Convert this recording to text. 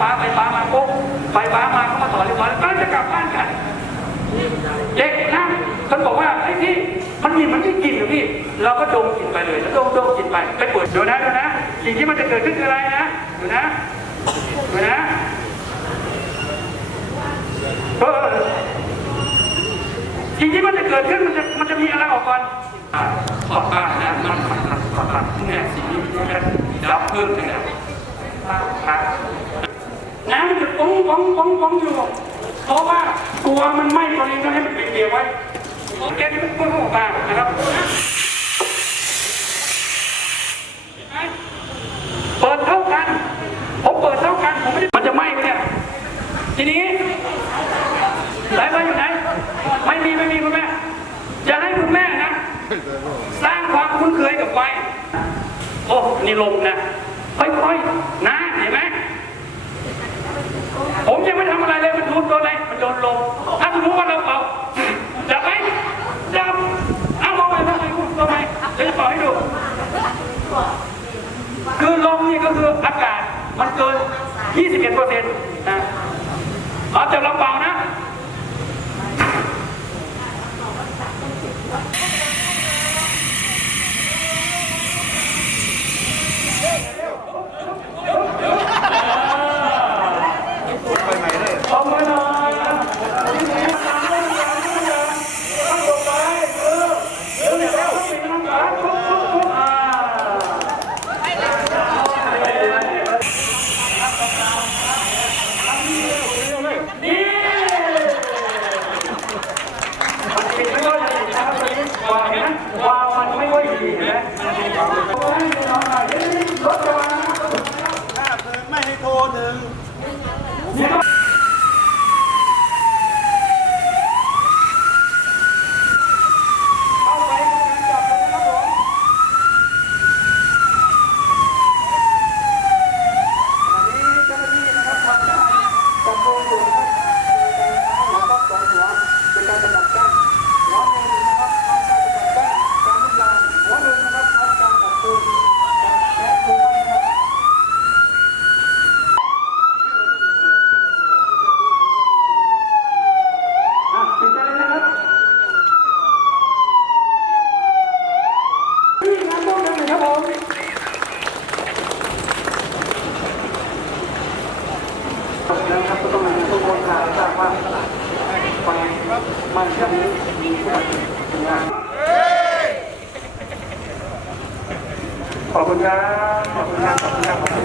ฟ้าไฟฟ้ามาปุ๊บไฟฟ้ามาก็มาต่อเรียบร้อยแล้วก็จะกลับบ้านกัน เด็กนะเขาบอกว่าไอ้ยพี่มันมีมันไม่กลิ่นเหรอพี่ เราก็ดมกลิ่นไปเลยแล้วดมดมกลิ่นไปไปเปิดดูนะดูนะสิ่งที่มันจะเกิดขึ้นคืออะไรนะดูนะดูนะเออสิ่งที่มันจะเกิดขึ้นมันจะมันจะมีอะไรออกก่อนอ่าถอดบ้านนะมันมันมันถอดบ้านเนี่ยสิ่งนี้มันจะรับเพิ่มขึ้นนะ น้ำมันจะป้องป้องป้องป้องอยู่ เพราะว่าตัวมันไหม้ตัวเองก็ให้มันเปียกๆไว้แกนี่มันพุ่งออกมานะครับเปิดเท่ากันผมเปิดเท่ากันผมไม่ได้มันจะไหม้ไหมเนี่ยทีนี้สายไฟอยู่ไหนไม่มีไม่มีคุณแม่จะให้คุณแม่นะ สร้างความคุ้นเคยกับไฟโอ้นี่ลมนะค่อยๆนะเห็นไหม ผมยังไม่ทำอะไรเลยมันโดนโดนอะไรมันโดนลมถ้าสมมติว่าเราเป่าจับไหมจับเอาลงไปลงไปลงไปเดี๋ยวจะเป่าให้ดูคือลมนี่ก็คืออากาศมันเกิน 21เปอร์เซ็นต์นะเอาแต่เราเป่านะ เอามาหน่อยที่ไหนมาทำได้ยังไม่ยังต้องลงไปเออเดี๋ยวเดี๋ยวต้องมีน้ำตาทุกทุกทุกอ่านี่มันปิดไม่ค่อยดีนะครับตอนนี้ วางนะวามันไม่ค่อยดีนะโอ้ยเดี๋ยวหน่อยเดี๋ยวรถจะมาถ้าเกิดไม่ให้โทรหนึ่ง มั่นครั้งนี้มีผู้นำงานขอบคุณครับ ขอบคุณครับ ขอบคุณครับ